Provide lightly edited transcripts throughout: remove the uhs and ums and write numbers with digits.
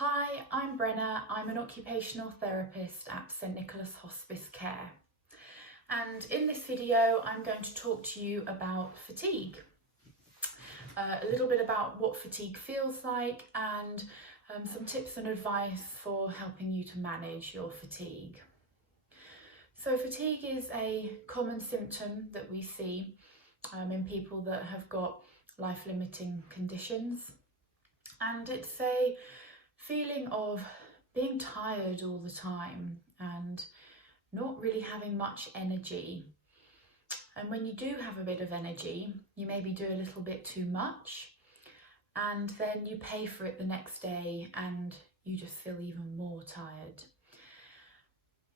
Hi, I'm Brenna. I'm an occupational therapist at St Nicholas Hospice Care. And in this video, I'm going to talk to you about fatigue. A little bit about what fatigue feels like and some tips and advice for helping you to manage your fatigue. So fatigue is a common symptom that we see in people that have got life-limiting conditions. And it's a feeling of being tired all the time and not really having much energy. And when you do have a bit of energy, you maybe do a little bit too much, and then you pay for it the next day and you just feel even more tired.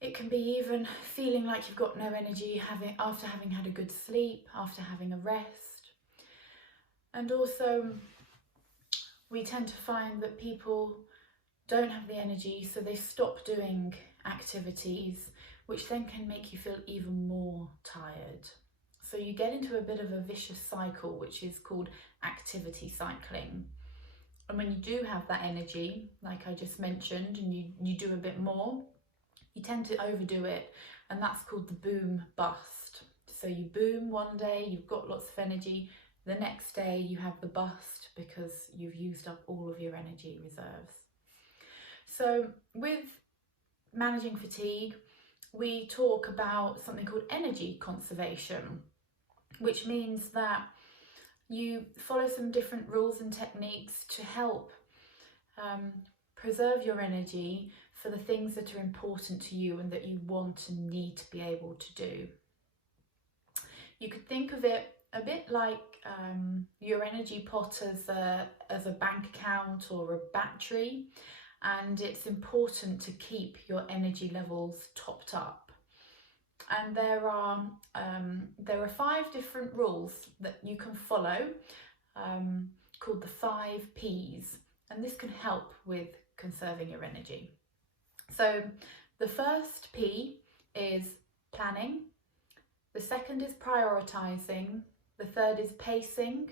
It can be even feeling like you've got no energy after having had a good sleep, after having a rest. And also, we tend to find that people don't have the energy, so they stop doing activities, which then can make you feel even more tired. So you get into a bit of a vicious cycle, which is called activity cycling. And when you do have that energy, like I just mentioned, and you do a bit more, you tend to overdo it, and that's called the boom bust. So you boom one day, you've got lots of energy, the next day you have the bust because you've used up all of your energy reserves. So with managing fatigue, we talk about something called energy conservation, which means that you follow some different rules and techniques to help preserve your energy for the things that are important to you and that you want and need to be able to do. You could think of it a bit like your energy pot as a bank account or a battery, and it's important to keep your energy levels topped up. And there are 5 different rules that you can follow called the 5 P's, and this can help with conserving your energy. So the first P is planning, the second is prioritizing, the third is pacing,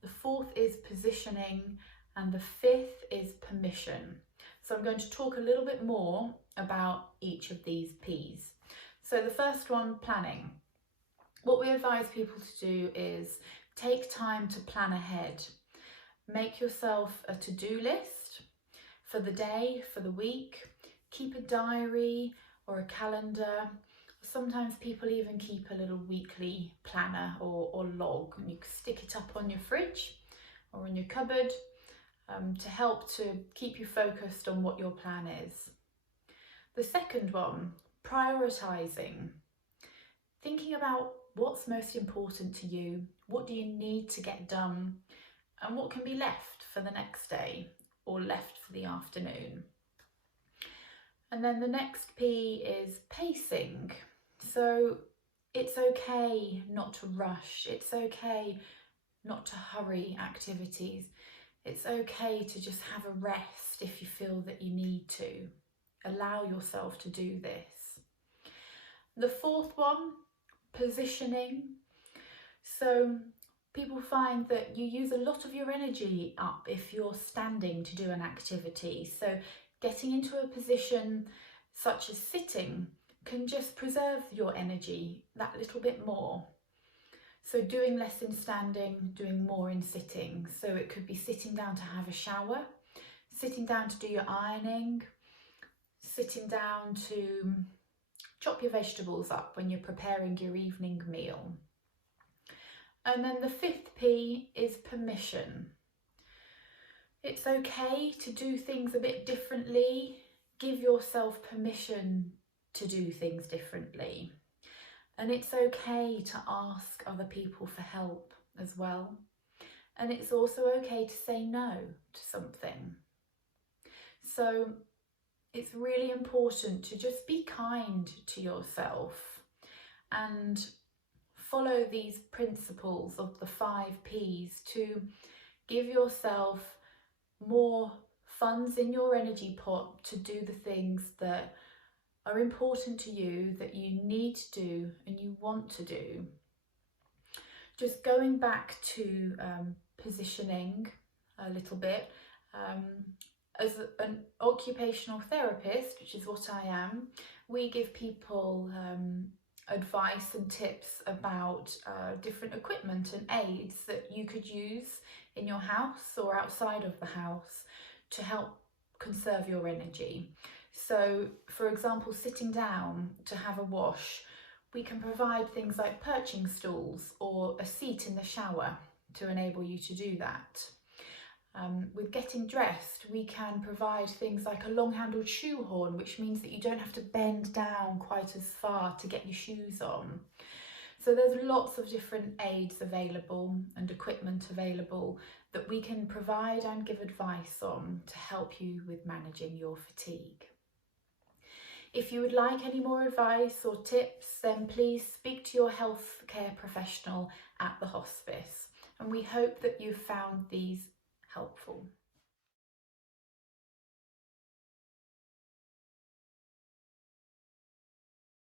the fourth is positioning, and the fifth is permission. So I'm going to talk a little bit more about each of these P's. So the first one, planning. What we advise people to do is take time to plan ahead. Make yourself a to-do list for the day, for the week. Keep a diary or a calendar. Sometimes people even keep a little weekly planner or log, and you can stick it up on your fridge or in your cupboard to help to keep you focused on what your plan is. The second one, prioritizing. Thinking about what's most important to you, what do you need to get done, and what can be left for the next day or left for the afternoon. And then the next P is pacing. So it's okay not to rush. It's okay not to hurry activities. It's okay to just have a rest if you feel that you need to. Allow yourself to do this. The fourth one, positioning. So people find that you use a lot of your energy up if you're standing to do an activity. So getting into a position such as sitting can just preserve your energy that little bit more. So doing less in standing, doing more in sitting. So it could be sitting down to have a shower, sitting down to do your ironing, sitting down to chop your vegetables up when you're preparing your evening meal. And then the fifth P is permission. It's okay to do things a bit differently. Give yourself permission to do things differently. And it's okay to ask other people for help as well. And it's also okay to say no to something. So it's really important to just be kind to yourself and follow these principles of the 5 P's to give yourself more funds in your energy pot to do the things that are important to you, that you need to do and you want to do. Just going back to positioning a little bit, As an occupational therapist, which is what I am, we give people advice and tips about different equipment and aids that you could use in your house or outside of the house to help conserve your energy. So, for example, sitting down to have a wash, we can provide things like perching stools or a seat in the shower to enable you to do that. With getting dressed, we can provide things like a long-handled shoe horn, which means that you don't have to bend down quite as far to get your shoes on. So there's lots of different aids available and equipment available that we can provide and give advice on to help you with managing your fatigue. If you would like any more advice or tips, then please speak to your healthcare professional at the hospice. And we hope that you've found these helpful.